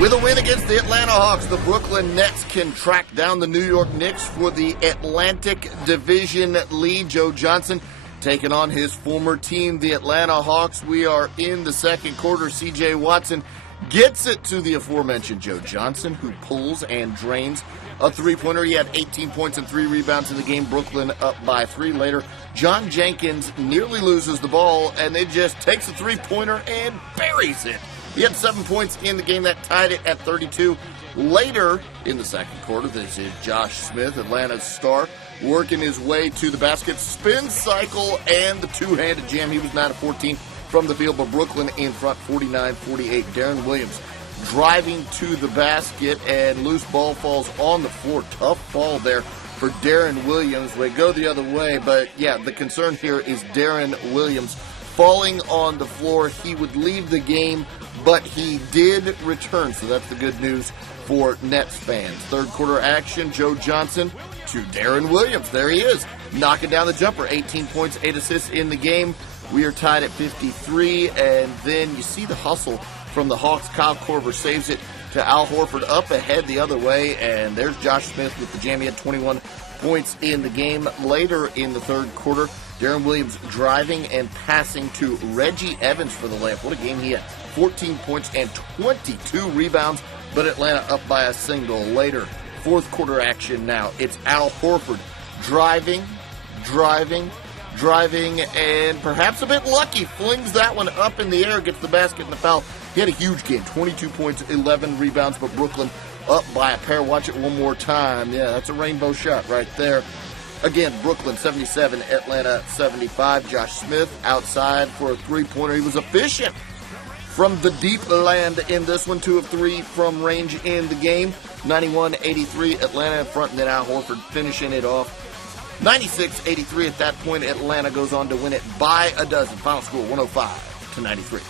With a win against the Atlanta Hawks, the Brooklyn Nets can track down the New York Knicks for the Atlantic Division lead. Joe Johnson taking on his former team, the Atlanta Hawks. We are in the second quarter. C.J. Watson gets it to the aforementioned Joe Johnson, who pulls and drains a three-pointer. He had 18 points and 3 rebounds in the game. Brooklyn up by 3. Later, John Jenkins nearly loses the ball, and then just takes a three-pointer and buries it. He had 7 points in the game. That tied it at 32. Later in the second quarter, this is Josh Smith, Atlanta's star, working his way to the basket. Spin cycle and the two-handed jam. He was 9 of 14 from the field, but Brooklyn in front 49-48. Darren Williams driving to the basket, and loose ball falls on the floor. Tough ball there for Darren Williams. We go the other way, but yeah, the concern here is Darren Williams falling on the floor. He would leave the game, but he did return, so that's the good news for Nets fans. Third quarter action, Joe Johnson to Darren Williams. There he is, knocking down the jumper. 18 points, 8 assists in the game. We are tied at 53, and then you see the hustle from the Hawks. Kyle Korver saves it to Al Horford up ahead the other way, and there's Josh Smith with the jam. He had 21 points in the game. Later in the third quarter, Darren Williams driving and passing to Reggie Evans for the layup. What a game he had. 14 points and 22 rebounds, but Atlanta up by a single. Later, fourth quarter action now. It's Al Horford driving, and perhaps a bit lucky, flings that one up in the air, gets the basket and the foul. He had a huge game, 22 points, 11 rebounds, but Brooklyn up by a pair. Watch it one more time. Yeah, that's a rainbow shot right there. Again, Brooklyn 77, Atlanta 75. Josh Smith outside for a three-pointer. He was efficient from the deep land in this one. 2 of 3 from range in the game. 91-83, Atlanta in front, and then Al Horford finishing it off. 96-83 at that point. Atlanta goes on to win it by a dozen. Final score 105-93.